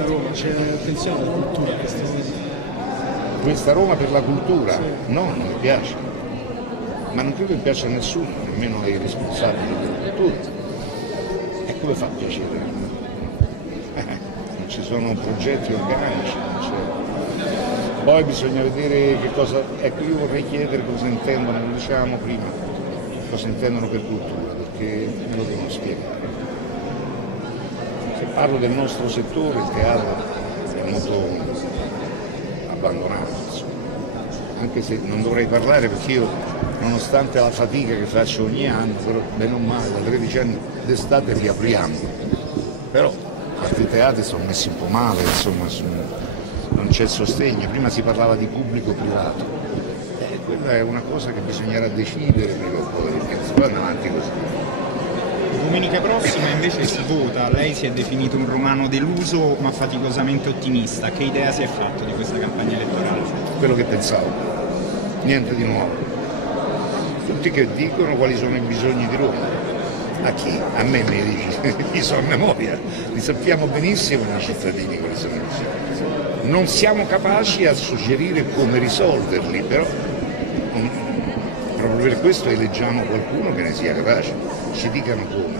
questa Roma? C'è attenzione alla cultura in questo momento? Questa Roma per la cultura? Sì. No, non mi piace. Ma non credo che piaccia a nessuno, nemmeno ai responsabili della cultura. E come fa a piacere? Non ci sono progetti organici, non c'è. Poi bisogna vedere che cosa. Ecco, io vorrei chiedere cosa intendono, lo dicevamo prima, cosa intendono per cultura, perché me lo devono spiegare. Se parlo del nostro settore, il teatro è molto abbandonato, insomma. Anche se non dovrei parlare perché io, nonostante la fatica che faccio ogni anno, però bene o male, da 13 anni d'estate riapriamo. Però altri teatri sono messi un po' male, insomma, non c'è sostegno. Prima si parlava di pubblico-privato. Quella è una cosa che bisognerà decidere prima o poi, perché si va avanti così. Domenica prossima invece si vota, lei si è definito un romano deluso ma faticosamente ottimista. Che idea si è fatto di questa campagna elettorale? Quello che pensavo, niente di nuovo. Tutti che dicono quali sono i bisogni di Roma. A chi? A me mi dici, io so a memoria, li sappiamo benissimo noi cittadini quali sono i bisogni. Non siamo capaci a suggerire come risolverli, però proprio per questo eleggiamo qualcuno che ne sia capace, ci dicano come.